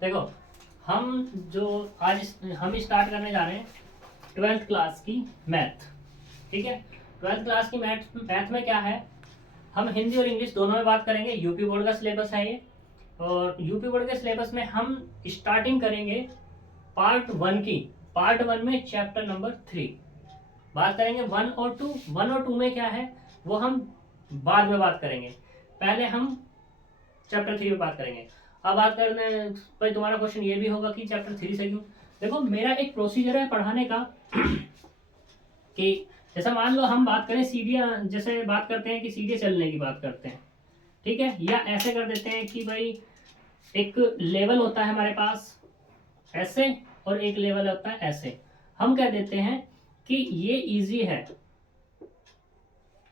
देखो, हम स्टार्ट करने जा रहे हैं 12th क्लास की मैथ। ठीक है, 12th क्लास की मैथ में क्या है, हम हिंदी और इंग्लिश दोनों में बात करेंगे। यूपी बोर्ड का सिलेबस है ये, और यूपी बोर्ड के सिलेबस में हम स्टार्टिंग करेंगे पार्ट 1 की। पार्ट 1 में चैप्टर नंबर 3 बात करेंगे। 1 और 2, 1 और 2 में क्या है वो हम बाद में बात करेंगे, पहले हम चैप्टर 3 में बात करेंगे। अब बात करने भाई, तुम्हारा क्वेश्चन ये भी होगा कि चैप्टर 3 से क्यों। देखो, मेरा एक प्रोसीजर है पढ़ाने का कि जैसे मान लो हम बात करें सीढ़ियाँ, जैसे बात करते हैं कि सीढ़ियाँ चलने की बात करते हैं, ठीक है, या ऐसे कर देते हैं कि भाई एक लेवल होता है हमारे पास ऐसे और एक लेवल होता है ऐसे। हम कह देते हैं कि ये इजी है,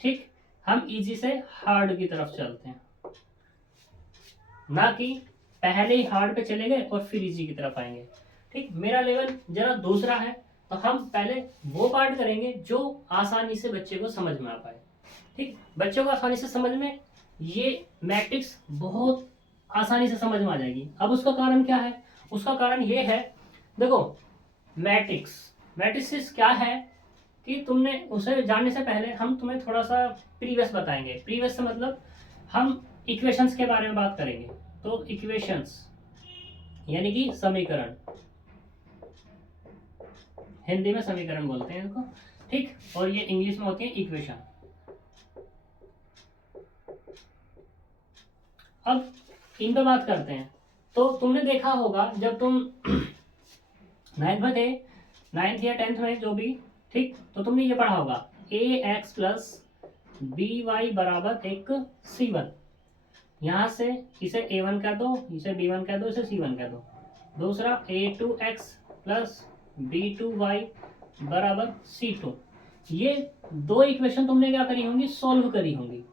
ठीक, हम इजी से हार्ड की तरफ चलते हैं, ना कि पहले ही हार्ड पे चले गए और फिर इजी की तरफ आएंगे। ठीक, मेरा लेवल जरा दूसरा है, तो हम पहले वो पार्ट करेंगे जो आसानी से बच्चे को समझ में आ पाए। ठीक, बच्चों को आसानी से समझ में ये मैट्रिक्स बहुत आसानी से समझ में आ जाएगी। अब उसका कारण क्या है, उसका कारण ये है, देखो मैट्रिक्स मैट्रिक्स क्या है कि तुमने उसे जानने से पहले हम तुम्हें थोड़ा सा प्रीवियस बताएंगे। प्रीवियस से मतलब हम इक्वेशंस के बारे में बात करेंगे। तो इक्वेशंस यानी कि समीकरण, हिंदी में समीकरण बोलते हैं इनको, ठीक, और ये इंग्लिश में होती है इक्वेशन। अब इन पे बात करते हैं। तो तुमने देखा होगा जब तुम 9th में थे, 9th या 10th में जो भी, ठीक, तो तुमने ये पढ़ा होगा ax प्लस बी वाई बराबर एक c1। यहाँ से इसे a1 कह दो, इसे b1 कह दो, इसे c1 कह दो। दूसरा a2x प्लस b2y बराबर c2। ये दो इक्वेशन तुमने क्या करी होंगी, सॉल्व करी होंगी।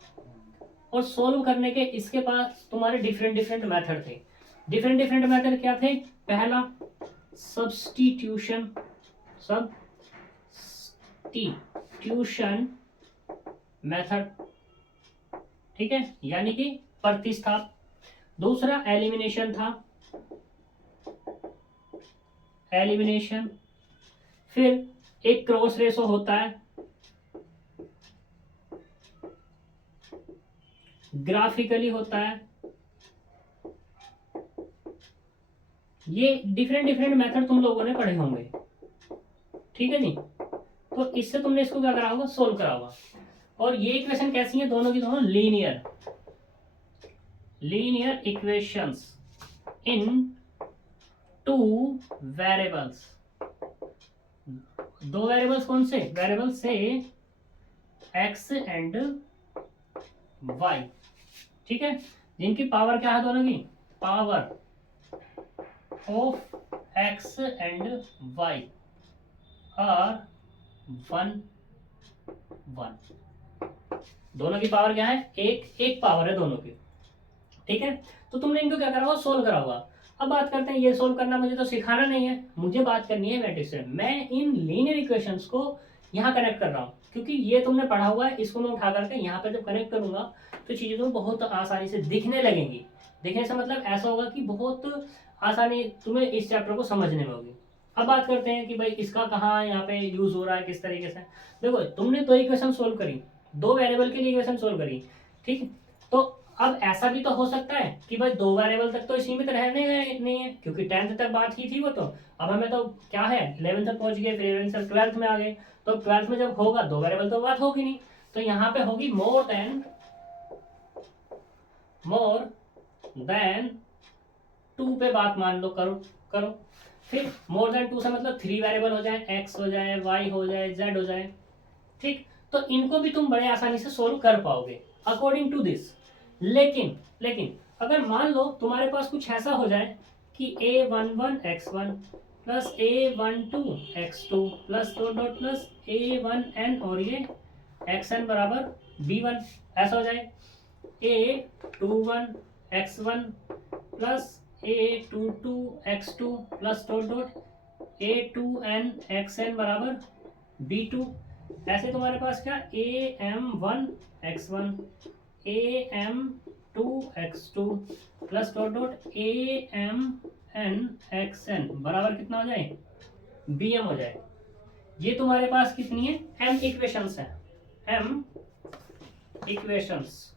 और सॉल्व करने के इसके पास तुम्हारे डिफरेंट डिफरेंट मेथड थे। डिफरेंट डिफरेंट मेथड क्या थे, पहला सब्स्टिट्यूशन मेथड, ठीक है, यानी कि प्रतिस्थाप। दूसरा एलिमिनेशन था, एलिमिनेशन। फिर एक क्रॉस रेशो होता है, ग्राफिकली होता है। ये डिफरेंट डिफरेंट मेथड तुम लोगों ने पढ़े होंगे, ठीक है जी। तो इससे तुमने इसको क्या करा होगा, सोल्व करा होगा। और ये इक्वेशन कैसी है, दोनों की दोनों लीनियर इक्वेशंस इन टू वेरिएबल्स। दो वेरिएबल्स कौन से, वेरिएबल्स से एक्स एंड वाई, ठीक है, जिनकी पावर क्या है, दोनों की power of x and y are 1 1। दोनों की पावर क्या है, एक पावर है दोनों की, ठीक है। तो तुमने इनको क्या करा होगा, सोल्व करा होगा। अब बात करते हैं, ये सोल्व करना मुझे तो सिखाना नहीं है, मुझे बात करनी है मैट्रिक्स से। मैं इन लीनियर इक्वेशंस को यहाँ कनेक्ट कर रहा हूँ, क्योंकि ये तुमने पढ़ा हुआ है, इसको मैं उठा करके यहाँ पे जब कनेक्ट करूंगा तो चीजें तो बहुत आसानी से दिखने लगेंगी। दिखने से मतलब ऐसा होगा कि बहुत आसानी तुम्हें इस चैप्टर को समझने में होगी। अब बात करते हैं कि भाई इसका कहाँ यहाँ पे यूज हो रहा है, किस तरीके से। देखो, तुमने दो इक्वेशन सोल्व करी, दो वेरिएबल के लिए इक्वेशन सोल्व करी, ठीक। तो अब ऐसा भी तो हो सकता है कि भाई दो वेरिएबल तक तो सीमित रहने नहीं है, क्योंकि 10th तक बात की थी वो। तो अब हमें तो क्या है, 11th तक पहुंच गए, फिर 11th से 12th में आ गए। तो 12th में जब होगा दो वेरिएबल तो बात होगी नहीं, तो यहाँ पे होगी मोर देन 2 पे बात मान लो, करो। फिर मोर देन 2 से मतलब 3 वेरिएबल हो जाए, एक्स हो जाए, वाई हो जाए, जेड हो जाए, ठीक। तो इनको भी तुम बड़े आसानी से सोल्व कर पाओगे अकॉर्डिंग टू दिस। लेकिन अगर मान लो तुम्हारे पास कुछ ऐसा हो जाए कि a11 x1 plus a12 x2 plus दो डॉट प्लस a1n और ये xn बराबर b1, ऐसा हो जाए। a21 x1 plus a22 x2 plus dot dot a2n xn बराबर b2। ऐसे तुम्हारे पास क्या, am1 x1 am2 x2 plus dot dot n x n बराबर कितना हो जाए, बी एम हो जाए। ये तुम्हारे पास कितनी है, एम इक्वेशंस है, एम इक्वेशंस,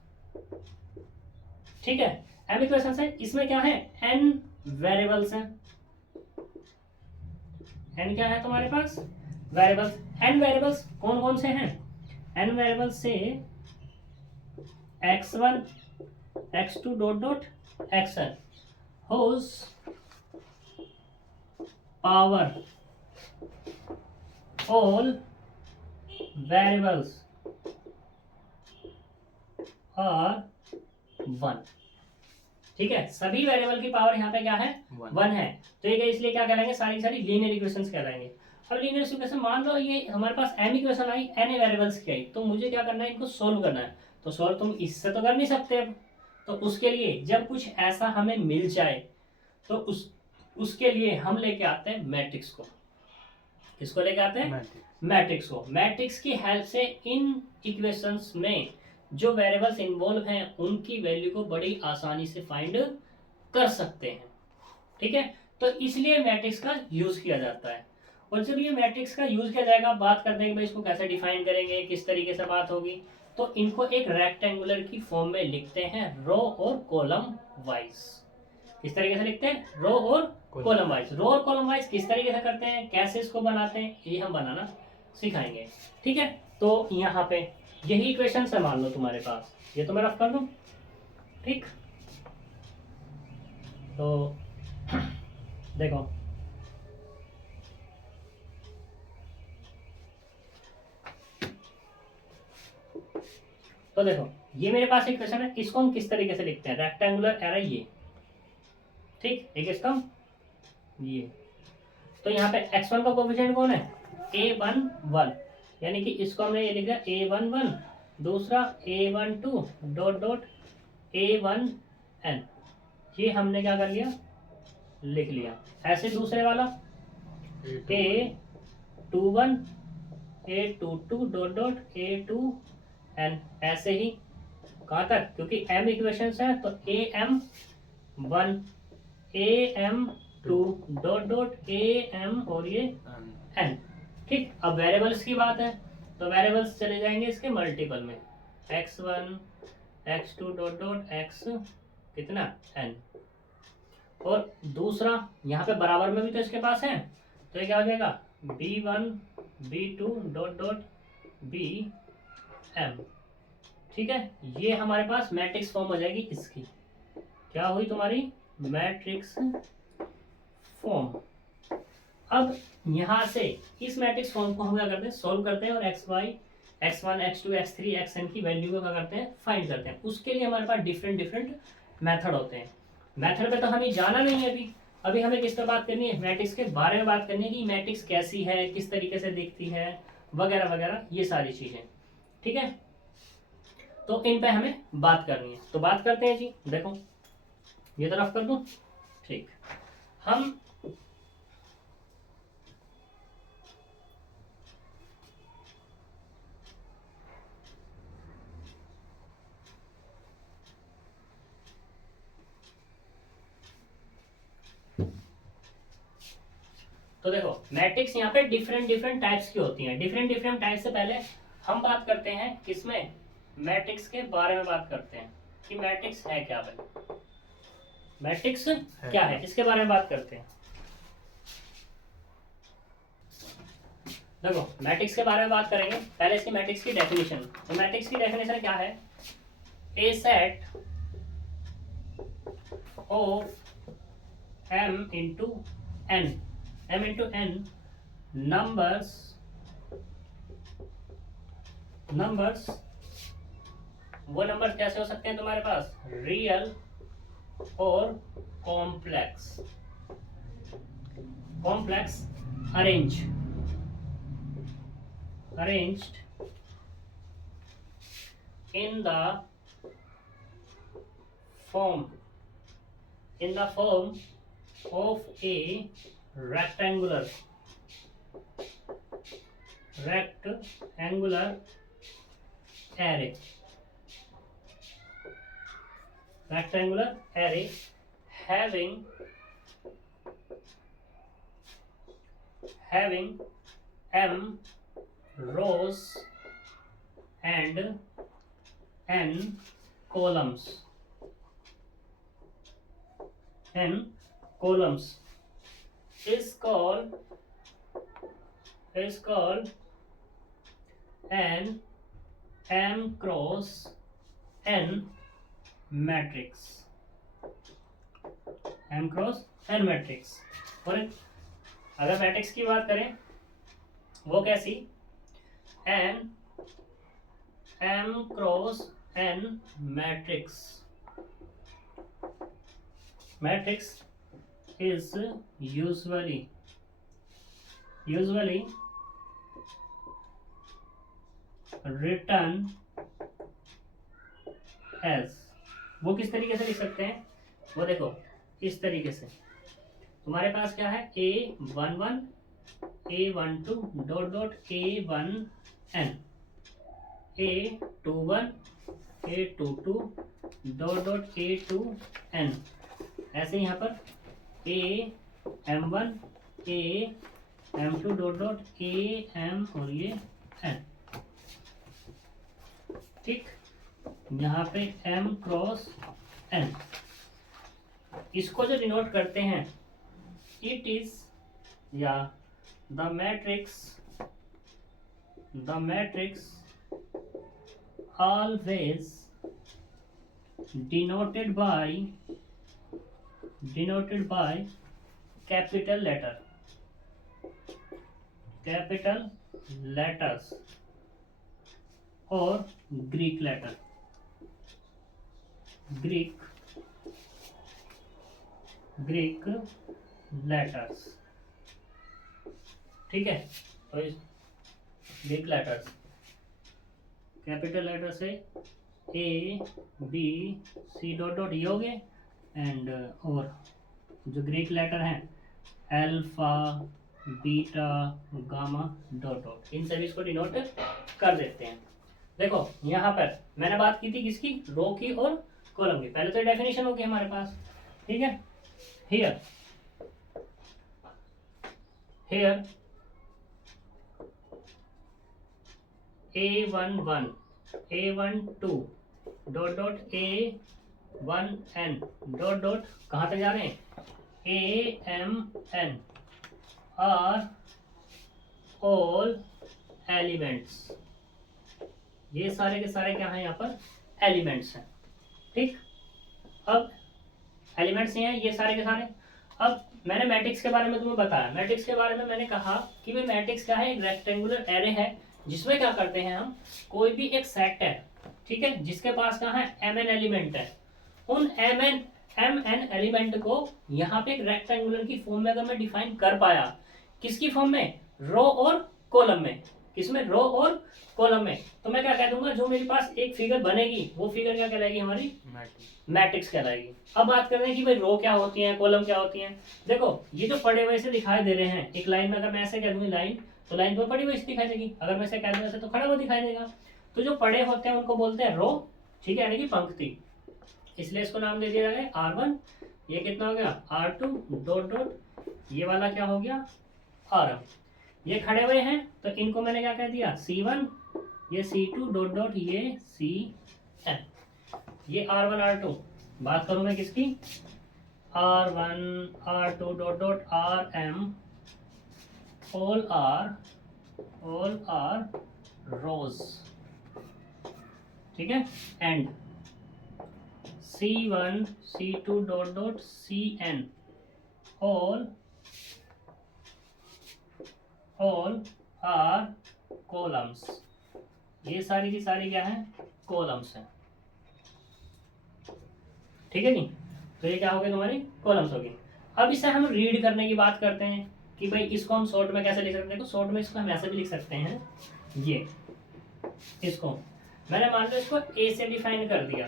ठीक है। एम इक्वेशंस है, इसमें क्या है, एन वेरिएबल्स हैं। एन क्या है तुम्हारे पास, वेरिएबल्स। एन वेरिएबल्स कौन कौन से हैं, एन वेरिएबल्स से x1 x2 dot dot xn whose power all variables are 1, ठीक है। सभी वेरिएबल की पावर यहाँ पे क्या है, 1 है। तो ये इसलिए क्या कहलाएंगे, सारी सारी लीनियर इक्वेशंस कहलाएंगे। अब लीनियर इक्वेशन मान लो ये हमारे पास एम इक्वेशन आई, एन वेरिएबल्स की आई, तो मुझे क्या करना है, इनको सोल्व करना है। तो सोल्व तुम इससे तो कर नहीं सकते अब, तो उसके लिए जब कुछ ऐसा हमें मिल जाए तो उसके लिए हम लेके आते हैं मैट्रिक्स को। किसको लेके आते हैं, मैट्रिक्स को। मैट्रिक्स की हेल्प से इन इक्वेशंस में जो वेरिएबल्स इन्वॉल्व हैं उनकी वैल्यू को बड़ी आसानी से फाइंड कर सकते हैं, ठीक है। तो इसलिए मैट्रिक्स का यूज किया जाता है। और जब ये मैट्रिक्स का यूज किया जाएगा, बात करते हैं कि भाई इसको कैसे डिफाइन करेंगे, किस तरीके से बात होगी, तो इनको एक रेक्टेंगुलर की फॉर्म में लिखते हैं, रो और कॉलम वाइज। किस तरीके से लिखते हैं, रो और कॉलम वाइज। रो और कॉलम वाइज किस तरीके से करते हैं, कैसे इसको बनाते हैं, ये हम बनाना सिखाएंगे, ठीक है। तो यहाँ पे यही इक्वेशन है, मान लो तुम्हारे पास, ये तो मैं रफ कर दूं, ठीक। तो देखो तो देखो ये मेरे पास इक्वेशन है, इसको हम किस तरीके से लिखते हैं, रेक्टेंगुलर एरे ये, ठीक, एक स्तंभ ये। तो यहाँ पे x1 का कोफिशिएंट कौन है, a11, यानी कि इसको हमने ये लिख दिया a11, दूसरा a12 डॉट डॉट a1n, ये हमने क्या कर लिया, लिख लिया। ऐसे दूसरे वाला a21 a22 dot dot a2n, ऐसे ही कहाँ तक, क्योंकि m इक्वेशंस है तो am1 am2 dot dot am और ये n, ठीक। अब वेरिएबल्स की बात है तो वेरिएबल्स चले जाएंगे इसके मल्टीपल में, x1 x2 dot dot x कितना n, और दूसरा यहाँ पे बराबर में भी तो इसके पास है, तो ये क्या हो जाएगा, b1 b2 dot dot bm, ठीक है। ये हमारे पास मैट्रिक्स फॉर्म हो जाएगी इसकी, क्या हुई तुम्हारी, मैट्रिक्स फॉर्म। अब यहाँ से इस मैट्रिक्स फॉर्म को हम क्या करते हैं, सोल्व करते हैं, और x1 x2 x3 xn की वैल्यू को क्या करते हैं, फाइंड करते हैं। उसके लिए हमारे पास डिफरेंट डिफरेंट मेथड होते हैं। मेथड पे तो हमें जाना नहीं है अभी, अभी हमें किस पर बात करनी है, मैट्रिक्स के बारे में बात करनी है कि मैट्रिक्स कैसी है, किस तरीके से दिखती है, वगैरह वगैरह, ये सारी चीजें, ठीक है। तो इन पे हमें बात करनी है, तो बात करते हैं जी। देखो ये तरफ कर दूं, ठीक। हम तो देखो मैट्रिक्स यहाँ पे डिफरेंट डिफरेंट टाइप्स की होती हैं। डिफरेंट डिफरेंट टाइप से पहले हम बात करते हैं किसमें, मैट्रिक्स के बारे में बात करते हैं कि मैट्रिक्स है क्या। भाई मैट्रिक्स क्या है, इसके बारे में बात करते हैं। देखो मैट्रिक्स के बारे में बात करेंगे, पहले इसकी मैट्रिक्स की डेफिनेशन। तो मैट्रिक्स की डेफिनेशन क्या है, a set of m into n numbers, वो नंबर्स कैसे हो सकते हैं तुम्हारे पास, रियल और complex arranged in the form of a rectangular array having having m rows and n columns is called an m cross n matrix. m cross n matrix। और अगर मैट्रिक्स की बात करें वो कैसी, N m cross n matrix is usually written as, वो किस तरीके से लिख सकते हैं, वो देखो इस तरीके से। तुम्हारे पास क्या है, A11 A12 dot dot A1n, A21 A22 dot dot A2n, ऐसे यहाँ पर AM1 AM2 dot dot AM और ये n। ठीक, यहाँ पे m क्रॉस n, इसको जो डिनोट करते हैं, इट इज या the matrix always denoted by capital letters or Greek letters। ठीक है, तो इस ग्रीक लेटर्स, कैपिटल लेटर से A B C dot dot ये हो गए, एंड और जो ग्रीक लेटर हैं alpha beta gamma dot dot, इन सभी को डिनोट कर देते हैं। देखो यहाँ पर मैंने बात की थी किसकी, रो की और कॉलम की। पहले तो डेफिनेशन होगी हमारे पास, ठीक है। Here A11 A12 dot dot A1n dot dot कहाँ तक जा रहे हैं, AMN आर ऑल एलिमेंट्स। ये सारे के सारे क्या हैं, यहाँ पर एलिमेंट्स हैं। ठीक, अब एलिमेंट्स ही हैं ये सारे के सारे। अब मैंने मैट्रिक्स के बारे में तुम्हें बताया, मैट्रिक्स के बारे में मैंने कहा कि भाई मैट्रिक्स क्या है, एक रेक्टेंगुलर एरे है जिसमें क्या करते हैं हम, कोई भी एक सेट है, ठीक है, जिसके पास क्या है mn एलिमेंट है, उन mn एलिमेंट को यहाँ पे एक रेक्टेंगुलर की फॉर्म में अगर मैं डिफाइन कर पाया, किसकी फॉर्म में, रो और कॉलम में, किसमें, रो और कॉलम में, तो मैं क्या कह दूंगा, जो मेरे पास एक फिगर बनेगी वो फिगर क्या कहलाएगी, हमारी मैट्रिक्स कहलाएगी। अब बात करते हैं कि भाई रो क्या होती है, कॉलम क्या होती है। देखो ये जो पड़े हुए से दिखाई दे रहे हैं, एक लाइन में अगर मैं ऐसे कह दूंगी लाइन, तो लाइन तो पड़ी हुई से दिखाई देगी, अगर मैं ऐसे कह दूंगा ऐसे तो खड़ा हुआ दिखाई देगा। तो जो पड़े होते हैं उनको बोलते हैं रो, ठीक है, यानी कि पंक्ति, इसलिए इसको नाम दे दिया गया R1। ये कितना हो गया, R2 डॉट डॉट, ये वाला क्या हो गया, RM। ये खड़े हुए हैं तो इनको मैंने क्या कह दिया, C1, ये C2 डॉट डॉट, ये CN, ये R1 R2। बात करूं मैं किसकी, R1 R2 dot dot RM, all are rows, ठीक है, and C1 C2 dot dot CN, all are columns। ये सारी की सारी क्या है, कॉलम्स हैं, ठीक है नहीं। तो ये क्या हो गई, तुम्हारी कॉलम्स होगी। अब इसे हम रीड करने की बात करते हैं कि भाई इसको हम शॉर्ट में कैसे लिख सकते हैं। देखो शॉर्ट में इसको हम ऐसे भी लिख सकते हैं, ये इसको मैंने मान लो इसको ए से डिफाइन कर दिया,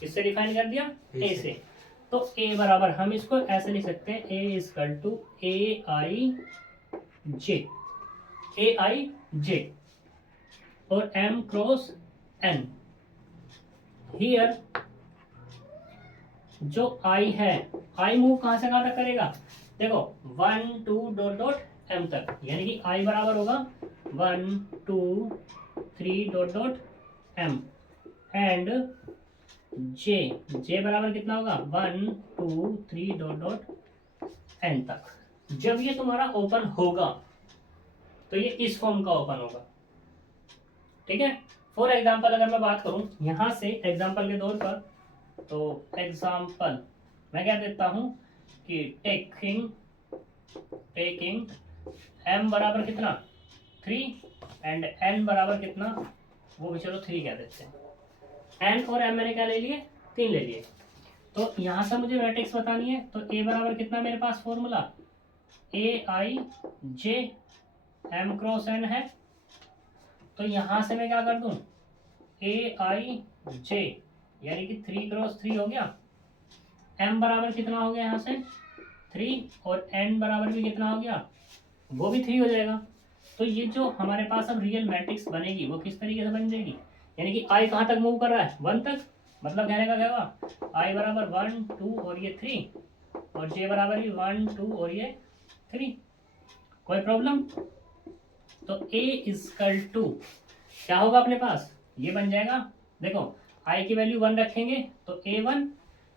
किससे डिफाइन कर दिया, ए से। तो ए बराबर हम इसको ऐसे लिख सकते हैं, ए इक्वल टू AIJ और M क्रॉस N। हियर जो I है, I मूव कहाँ से कहाँ तक करेगा, देखो 1 2 डॉट डॉट m तक, यानी कि i बराबर होगा 1 2 3 dot dot m and j बराबर कितना होगा 1 2 3 डॉट डॉट n तक। जब ये तुम्हारा ओपन होगा तो ये इस फॉर्म का ओपन होगा, ठीक है। फॉर एग्जाम्पल अगर मैं बात करूं यहां से एग्जाम्पल के तौर पर, तो एग्जाम्पल मैं क्या देता हूं कि टेकिंग m बराबर कितना 3 एंड n बराबर कितना, वो भी चलो 3 कह देते हैं। n और m मैंने क्या ले लिए 3 ले लिए। तो यहाँ से मुझे मैट्रिक्स बतानी है, तो a बराबर कितना मेरे पास formula ai j m cross n है। तो यहाँ से मैं क्या कर दूं ai j यानी कि 3 क्रॉस 3 हो गया, m बराबर कितना हो गया यहाँ से 3 और n बराबर भी कितना हो गया, वो भी 3 हो जाएगा। तो ये जो हमारे पास अब रियल मैट्रिक्स बनेगी वो किस तरीके से बन जाएगी, यानी कि i कहाँ तक मूव कर रहा है 1 तक, मतलब कहने का क्या होगा i बराबर 1 2 और ये 3 और j बराबर भी 1 2 और ये 3। कोई प्रॉब्लम? तो a इजकल टू क्या होगा अपने पास, ये बन जाएगा, देखो i की वैल्यू 1 रखेंगे तो a1,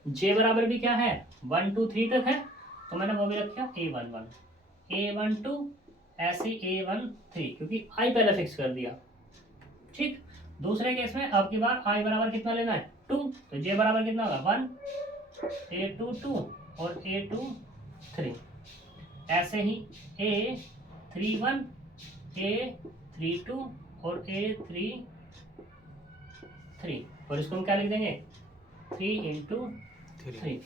j बराबर भी क्या है 1 2 3 तक है, तो मैंने वो भी रखा a1 2 ऐसे a1 3, क्योंकि i पहले फिक्स कर दिया, ठीक। दूसरे केस में अब की बार i बराबर कितना लेना है 2, तो j बराबर कितना होगा 1 a2 2 और a2 3, ऐसे ही a3 1 a3 2 और a3 3, और इसको हम क्या लिख देंगे 3 इंटू 3,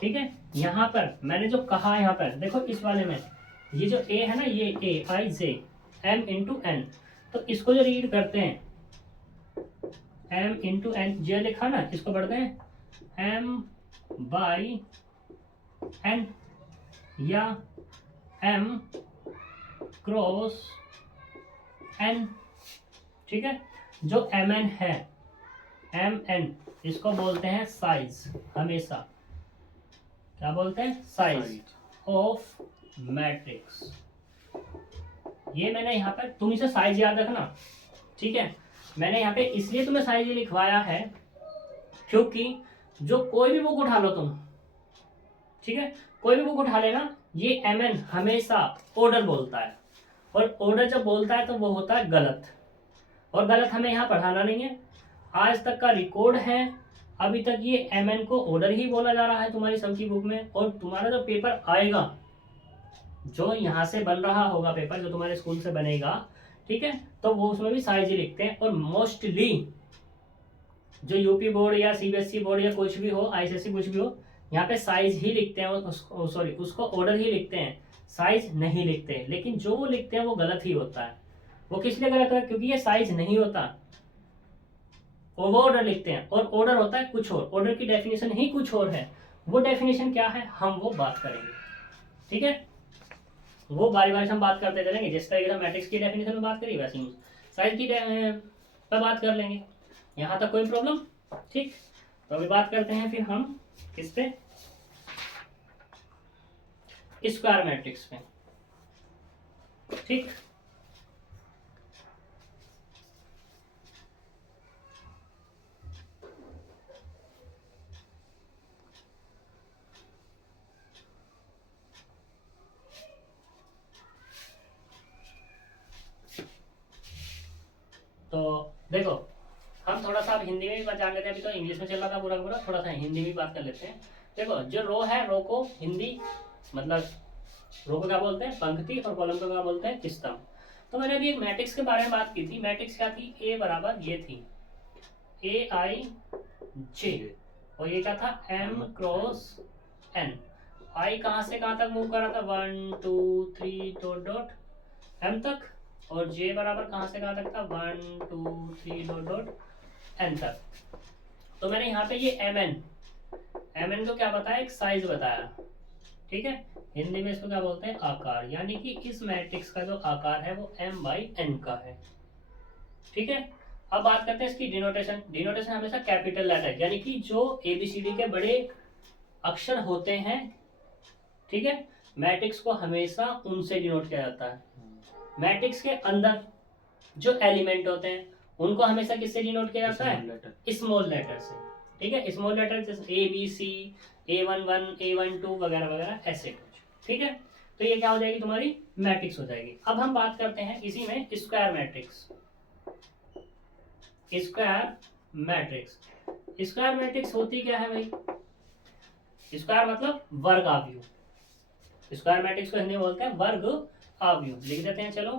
ठीक है। यहाँ पर मैंने जो कहा है, यहाँ पर देखो इस वाले में ये जो a है ना, ये a i j m into n, तो इसको जो रीड करते हैं m इंटू n, j लिखा ना, इसको पढ़ते हैं m बाई n या m क्रॉस n, ठीक है। जो mn है mn इसको बोलते हैं साइज, हमेशा क्या बोलते हैं साइज ऑफ मैट्रिक्स। ये मैंने यहाँ पर, तुम इसे साइज याद रखना, ठीक है। मैंने यहाँ पे इसलिए तुम्हें साइज लिखवाया है क्योंकि जो कोई भी बुक उठा लो तुम, ठीक है, कोई भी बुक उठा लेना, ये mn हमेशा ऑर्डर बोलता है, और ऑर्डर जब बोलता है तो वो होता है गलत, और गलत हमें यहाँ पढ़ाना नहीं है। आज तक का रिकॉर्ड है, अभी तक ये mn को ऑर्डर ही बोला जा रहा है तुम्हारी सबकी बुक में, और तुम्हारा जो पेपर आएगा, जो यहाँ से बन रहा होगा पेपर, जो तुम्हारे स्कूल से बनेगा, ठीक है, तो वो उसमें भी साइज ही लिखते हैं। और मोस्टली जो यूपी बोर्ड या सीबीएसई बोर्ड या कुछ भी हो, आईसीएसई कुछ भी हो, यहाँ पे साइज ही लिखते हैं, उसको ऑर्डर ही लिखते हैं, साइज नहीं लिखते। लेकिन जो वो लिखते हैं वो गलत ही होता है। वो किस लिए गलत है, क्योंकि ये साइज नहीं होता, वो ऑर्डर लिखते हैं, और ऑर्डर होता है कुछ और, ऑर्डर की डेफिनेशन ही कुछ और है। वो डेफिनेशन क्या है हम वो बात करेंगे, ठीक है, वो बारी बारी से हम बात करते चलेंगे। जिस तरीके से मैट्रिक्स की डेफिनेशन में बात करी, वैसे ही साइज की पर बात कर लेंगे। यहाँ तक कोई प्रॉब्लम? ठीक, तो अभी बात करते हैं फिर हम किस पे, स्क्वायर मैट्रिक्स पे, ठीक। तो देखो हम थोड़ा सा हिंदी में भी बात जान लेते हैं, अभी तो इंग्लिश में चल रहा था पूरा पूरा, थोड़ा सा हिंदी में बात कर लेते हैं। देखो जो रो है, रो को हिंदी मतलब रो को क्या बोलते हैं पंक्ति, और कॉलम को क्या बोलते हैं स्तंभ। तो मैंने अभी एक मैट्रिक्स के बारे में बात की थी। मैट्रिक्स क्या थी, ए बराबर ये थी ए आई जे, और ये क्या था एम क्रॉस एन। आई कहाँ से कहाँ तक मूव कर रहा था 1 2 3 डॉट डॉट एम तक, और j बराबर कहाँ से कहाँ तक था 1 2 3 डॉट डॉट n तक। तो मैंने यहाँ पे ये mn को क्या बताया, एक साइज बताया, ठीक है। हिंदी में इसको क्या बोलते हैं आकार, यानी कि इस मैट्रिक्स का जो आकार है वो m/n का है, ठीक है। अब बात करते हैं इसकी डिनोटेशन। डिनोटेशन हमेशा कैपिटल लेटर, यानी कि जो ABCD के बड़े अक्षर होते हैं, ठीक है, मैट्रिक्स को हमेशा उनसे डिनोट किया जाता है। मैट्रिक्स के अंदर जो एलिमेंट होते हैं उनको हमेशा किससे डिनोट किया जाता है? स्मॉल लेटर से। ठीक है, स्मॉल लेटर जैसे ABC, A11, A12 वगैरह वगैरह ऐसे कुछ। ठीक है, तो ये क्या हो जाएगी? तुम्हारी मैट्रिक्स हो जाएगी। अब हम बात करते हैं इसी में square matrix. Square matrix, square matrix होती क्या है भाई? स्क्वायर मतलब वर्ग आव्यूह। स्क्वायर मैट्रिक्स को हिंदी में बोलते हैं वर्ग आव्यूह। लिख देते हैं, चलो,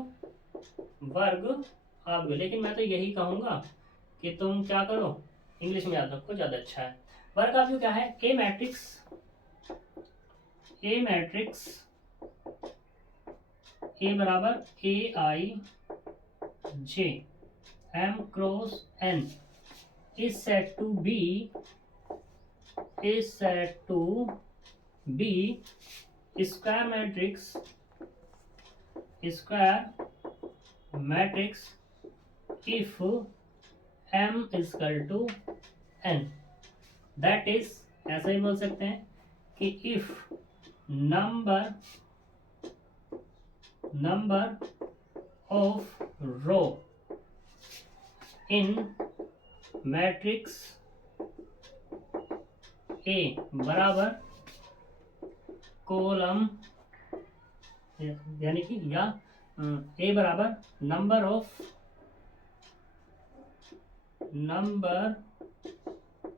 वर्ग आव्यूह। लेकिन मैं तो यही कहूंगा कि तुम क्या करो, इंग्लिश में याद रखो, ज्यादा अच्छा है। वर्ग आव्यूह क्या है? ए मैट्रिक्स ए बराबर AIJ M cross N is said to be square matrix if M is equal to N। that is, ऐसा ही बोल सकते हैं कि if number of row in matrix A बराबर कॉलम, यानी कि या A बराबर number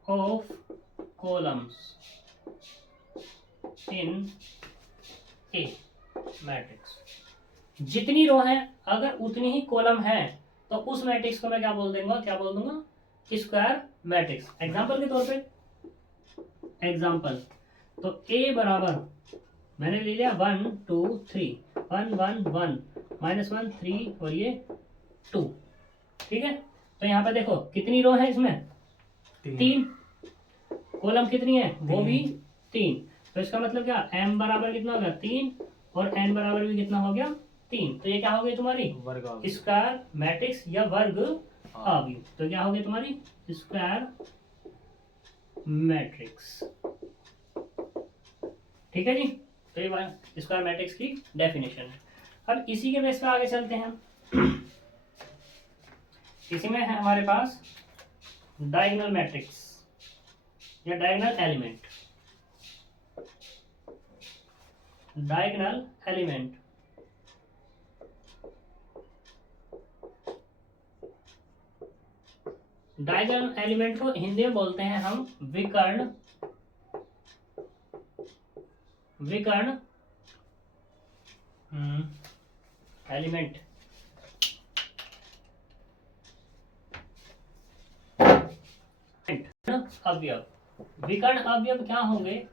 of columns in A matrix. जितनी रो है अगर उतनी ही कॉलम है तो उस मैट्रिक्स को मैं क्या बोल दूंगा? Square matrix. एग्जांपल के तौर पे, एग्जांपल तो A बराबर मैंने ले लिया 1 2 3, 1 1 1 -1 3 और ये 2। ठीक है, तो यहाँ पे देखो कितनी रो है इसमें? 3। कॉलम कितनी है? वो भी 3। तो इसका मतलब क्या? M बराबर कितना हो गया? 3 और N बराबर भी कितना हो गया? 3। तो ये क्या हो गई तुम्हारी? स्क्वायर मैट्रिक्स या वर्ग आव्यूह। तो क्या हो गई तुम्हारी? Square matrix. ठीक है जी, तो ये स्क्वायर मैट्रिक्स की डेफिनेशन है। अब इसी के बेस पे आगे चलते हैं। इसी में है हमारे पास डायगोनल मैट्रिक्स या diagonal element. Diagonal element diagonal element को हिंदी में बोलते हैं हम विकर्ण एलिमेंट। अवयव, विकर्ण अवयव क्या होंगे?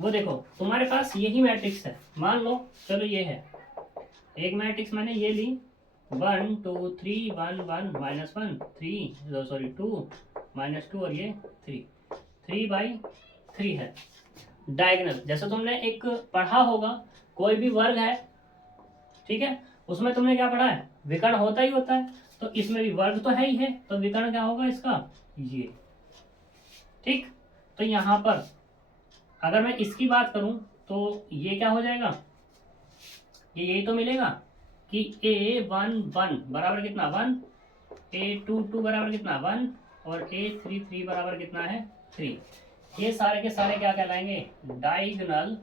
वो देखो तुम्हारे पास यही मैट्रिक्स है, मान लो, चलो ये है एक मैट्रिक्स, मैंने ये ली 1 2 3 1 1 -1 3 सॉरी 2 -2 और ये 3/3 है। डायगोनल, जैसे तुमने एक पढ़ा होगा, कोई भी वर्ग है, ठीक है, उसमें तुमने क्या पढ़ा है? विकर्ण होता ही होता है। तो इसमें भी वर्ग तो है ही है, तो विकर्ण क्या होगा इसका? ये। ठीक, तो यहाँ पर अगर मैं इसकी बात करूं तो ये क्या हो जाएगा? ये यही तो मिलेगा कि A11 बराबर कितना? 1, A22 बराबर कितना? 1 और A33 बराबर कितना है? 3। ये सारे के सारे क्या कहलाएंगे? Diagonal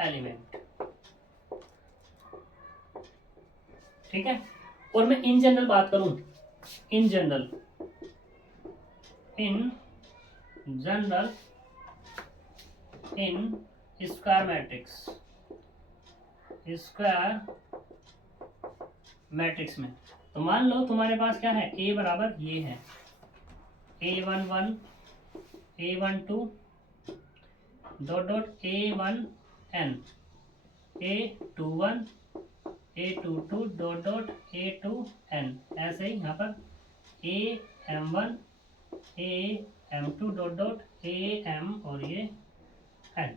element. ठीक है, और मैं इन जनरल बात करूं, इन जनरल इन स्क्वायर मैट्रिक्स में, तो मान लो तुम्हारे पास क्या है? A बराबर ये है A11 A12 dot A1N A21 A22 dot A2N। ऐसे ही यहाँ पर AM1 AM2 डॉट AM और ये N।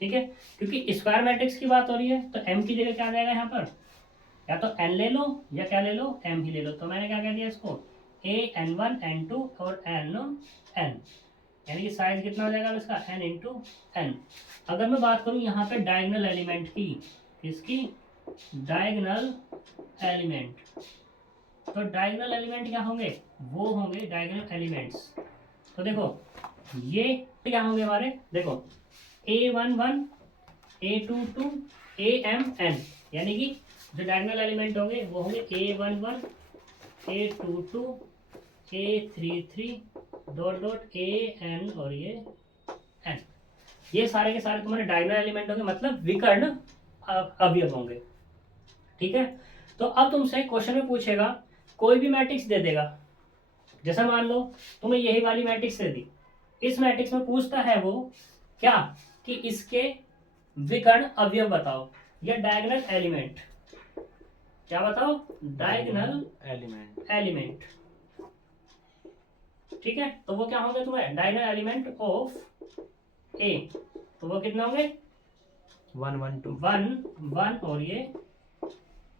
ठीक है, क्योंकि स्क्वायर मैट्रिक्स की बात हो रही है तो M की जगह क्या आ जाएगा यहाँ पर? या तो N ले लो या क्या ले लो? M ही ले लो। तो मैंने क्या कह दिया इसको? AN1 N2 और NN। यानी कि साइज कितना हो जाएगा इसका n इंटू एन। अगर मैं बात करूं यहाँ पे डायगोनल एलिमेंट की, इसकी डायगोनल एलिमेंट, तो डायगोनल एलिमेंट क्या होंगे, वो होंगे डायगोनल एलिमेंट्स। तो देखो ये क्या होंगे हमारे, देखो A11 A22 AMN, यानी कि जो डायगोनल एलिमेंट होंगे वो होंगे A11 A22 A33 dot dot AN और ये N। ये सारे के सारे तुम्हारे डायगोनल एलिमेंट होंगे, मतलब विकर्ण अवयव होंगे। ठीक है, तो अब तुमसे क्वेश्चन में पूछेगा, कोई भी मैट्रिक्स दे देगा, जैसा मान लो तुम्हें यही वाली मैट्रिक्स दे दी, इस मैट्रिक्स में पूछता है वो क्या कि इसके विकर्ण अवयव बताओ या डायगोनल एलिमेंट, क्या बताओ, डायगोनल एलिमेंट। ठीक है, तो वो क्या होंगे तुम्हें, डायगोनल एलिमेंट ऑफ ए, तो वो कितना होंगे 1 1 2 1 1 और ये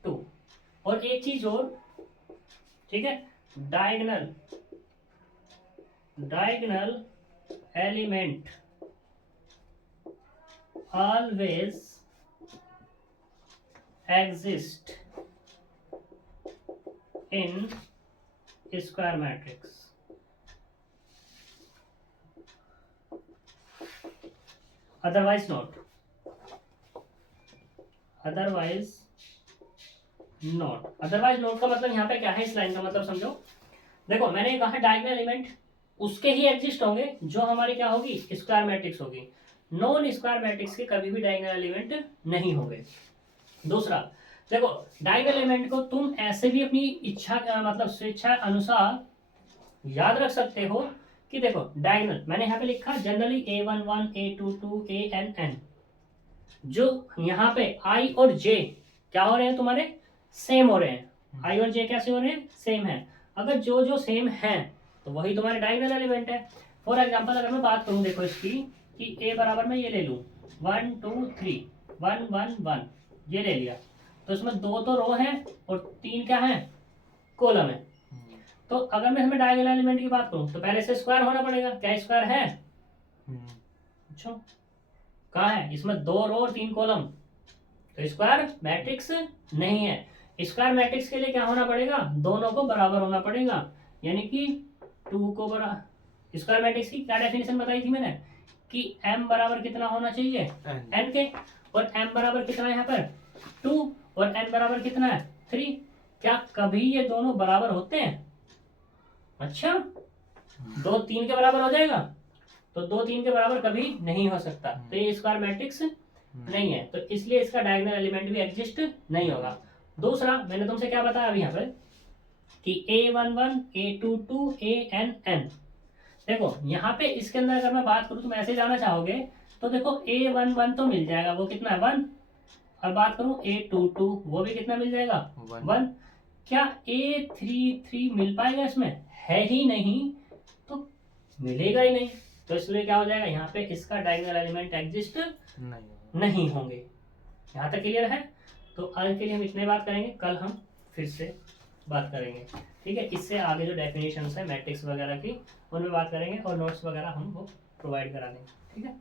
2। और एक चीज और, ठीक है, diagonal element always exist in square matrix। otherwise not, otherwise not का मतलब यहाँ पे क्या है, इस लाइन का मतलब समझो। देखो मैंने कहा डायगोनल एलिमेंट उसके ही एग्जिस्ट होंगे जो हमारी क्या होगी, स्क्वायर मैट्रिक्स होगी। नॉन स्क्वायर मैट्रिक्स के कभी भी डायगोनल एलिमेंट नहीं होंगे। दूसरा देखो, डायगोनल एलिमेंट को तुम ऐसे भी अपनी इच्छा मतलब स्वेच्छा अनुसार याद रख सकते हो कि देखो डायगोनल मैंने यहाँ पे लिखा जनरली A11 A22 ANN, जो यहाँ पे I और J क्या हो रहे हैं तुम्हारे, सेम हो रहे हैं। I और J कैसे हो रहे हैं, सेम है। अगर जो जो सेम है तो वही तुम्हारे डायगोनल एलिमेंट है। फॉर एग्जांपल अगर मैं बात करूं देखो इसकी कि A बराबर मैं ये ले लूं 1 2 3 1 1 1, ये ले लिया, तो इसमें 2 तो रो है और 3 क्या है, कॉलम है। तो अगर मैं इसमें डायगोनल एलिमेंट की बात करूं तो पहले से स्क्वायर होना पड़ेगा, क्या स्क्वायर है, अच्छा कहाँ है, इसमें 2 रो और 3 कॉलम, तो स्क्वायर मैट्रिक्स नहीं है। स्क्वायर मैट्रिक्स के लिए क्या होना पड़ेगा, दोनों को बराबर होना पड़ेगा, यानी कि 2 को बराबर। स्क्वायर मैट्रिक्स की क्या डेफिनेशन बताई थी मैंने कि m बराबर कितना होना चाहिए n के, और m बराबर कितना है यहाँ पर 2 और n बराबर कितना है 3। क्या कभी ये दोनों बराबर होते हैं, अच्छा 2 3 के बराबर हो जाएगा, तो 2 3 के बराबर कभी नहीं हो सकता, तो ये स्क्वायर मैट्रिक्स नहीं है, तो इसलिए इसका डायगोनल एलिमेंट भी एग्जिस्ट नहीं होगा। दूसरा मैंने तुमसे क्या बताया अभी यहाँ पर कि A11 A22 ANN, देखो यहाँ पे इसके अंदर अगर मैं बात करूँ तुम ऐसे जाना चाहोगे तो देखो A11 तो मिल जाएगा, वो कितना है 1, और बात करूँ A22 वो भी कितना मिल जाएगा 1। क्या A33 मिल पाएगा, इसमें है ही नहीं तो मिलेगा ही नहीं, तो इसलिए क्या हो जाएगा यहाँ पे इसका डायगोनल एलिमेंट एग्जिस्ट नहीं होंगे। यहाँ तक क्लियर है। तो आज के लिए हम इतने बात करेंगे, कल हम फिर से बात करेंगे, ठीक है। इससे आगे जो डेफिनेशंस है मैट्रिक्स वगैरह की उनमें बात करेंगे और नोट्स वगैरह हम वो प्रोवाइड करा देंगे, ठीक है।